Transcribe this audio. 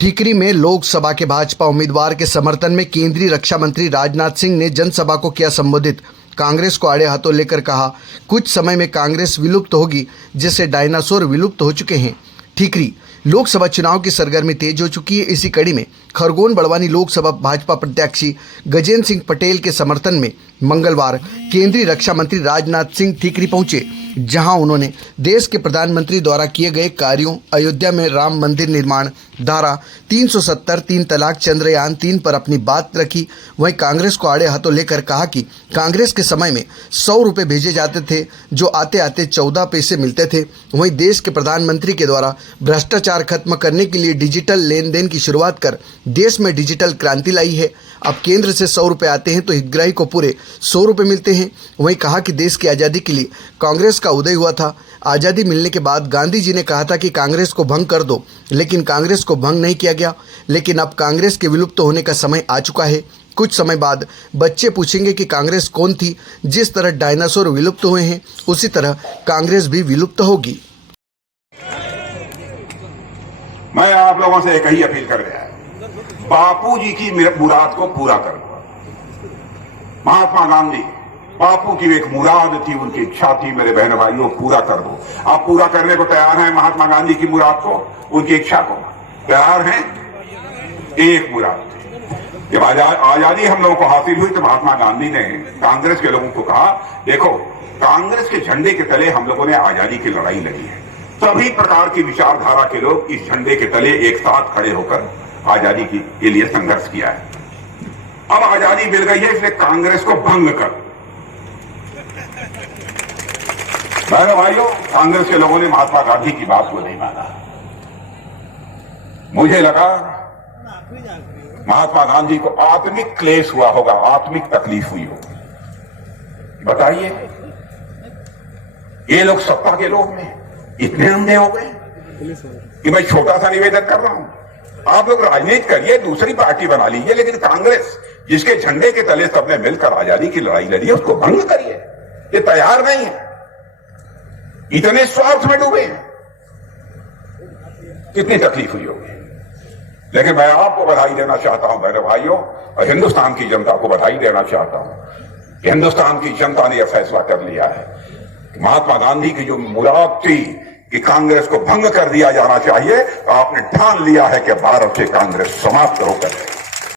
टिकरी में लोकसभा के भाजपा उम्मीदवार के समर्थन में केंद्रीय रक्षा मंत्री राजनाथ सिंह ने जनसभा को किया संबोधित। कांग्रेस को आड़े हाथों लेकर कहा, कुछ समय में कांग्रेस विलुप्त होगी जैसे डायनासोर विलुप्त हो चुके हैं। टिकरी लोकसभा चुनाव की सरगर्मी तेज हो चुकी है। इसी कड़ी में खरगोन बड़वानी लोकसभा भाजपा प्रत्याशी गजेंद्र सिंह पटेल के समर्थन में मंगलवार केंद्रीय रक्षा मंत्री राजनाथ सिंह टिकरी पहुंचे, जहां उन्होंने देश के प्रधानमंत्री द्वारा किए गए कार्यों, अयोध्या में राम मंदिर निर्माण, धारा 370, 3 तलाक, चंद्रयान 3 पर अपनी बात रखी। वहीं कांग्रेस को आड़े हाथों लेकर कहा कि कांग्रेस के समय में 100 रुपये भेजे जाते थे, जो आते आते 14 पैसे मिलते थे। वहीं देश के प्रधानमंत्री के द्वारा भ्रष्टाचार खत्म करने के लिए डिजिटल लेन देन की शुरुआत कर देश में डिजिटल क्रांति लाई है। अब केंद्र से 100 रुपये आते हैं तो हितग्राही को पूरे 100 रुपये मिलते हैं। वहीं कहा कि देश की आज़ादी के लिए कांग्रेस का उदय हुआ था। आज़ादी मिलने के बाद गांधी जी ने कहा था कि कांग्रेस को भंग कर दो, लेकिन कांग्रेस को भंग नहीं किया गया। लेकिन अब कांग्रेस के विलुप्त होने का समय आ चुका है। कुछ समय बाद बच्चे पूछेंगे कि कांग्रेस कौन थी। जिस तरह डायनासोर विलुप्त हुए हैं, उसी तरह कांग्रेस भी विलुप्त होगी। मैं आप लोगों से एक ही अपील कर रहा हूं, बापू जी की मुराद को पूरा करो। महात्मा गांधी, बापू की एक मुराद थी, उनकी इच्छा थी, मेरे बहन भाइयों, पूरा कर दो। आप पूरा करने को तैयार हैं महात्मा गांधी की मुराद को, उनकी इच्छा को तैयार हैं? एक मुराद थी। जब आजादी हम लोगों को हासिल हुई तो महात्मा गांधी ने कांग्रेस के लोगों को कहा, देखो, कांग्रेस के झंडे के तले हम लोगों ने आजादी की लड़ाई लड़ी है। सभी प्रकार की विचारधारा के लोग इस झंडे के तले एक साथ खड़े होकर आजादी के लिए संघर्ष किया है। अब आजादी मिल गई है, इसलिए कांग्रेस को भंग कर। बहनों भाइयों, कांग्रेस के लोगों ने महात्मा गांधी की बात को नहीं माना। मुझे लगा महात्मा गांधी को आत्मिक क्लेश हुआ होगा, आत्मिक तकलीफ हुई होगी। बताइए, ये लोग सत्ता के लोग में इतने अंधे हो गए कि मैं छोटा सा निवेदन कर रहा हूं, आप लोग राजनीति करिए, दूसरी पार्टी बना लीजिए, लेकिन कांग्रेस जिसके झंडे के तले सबने मिलकर आजादी की लड़ाई लड़ी है, उसको भंग करिए। ये तैयार नहीं है, इतने स्वार्थ में डूबे हैं, कितनी तकलीफ हुई होगी। लेकिन मैं आपको बधाई देना चाहता हूं बहनों भाइयों, और हिंदुस्तान की जनता को बधाई देना चाहता हूं। हिंदुस्तान की जनता ने यह फैसला कर लिया है कि महात्मा गांधी की जो मुराद थी कि कांग्रेस को भंग कर दिया जाना चाहिए, आपने ठान लिया है कि भारत से कांग्रेस समाप्त होकर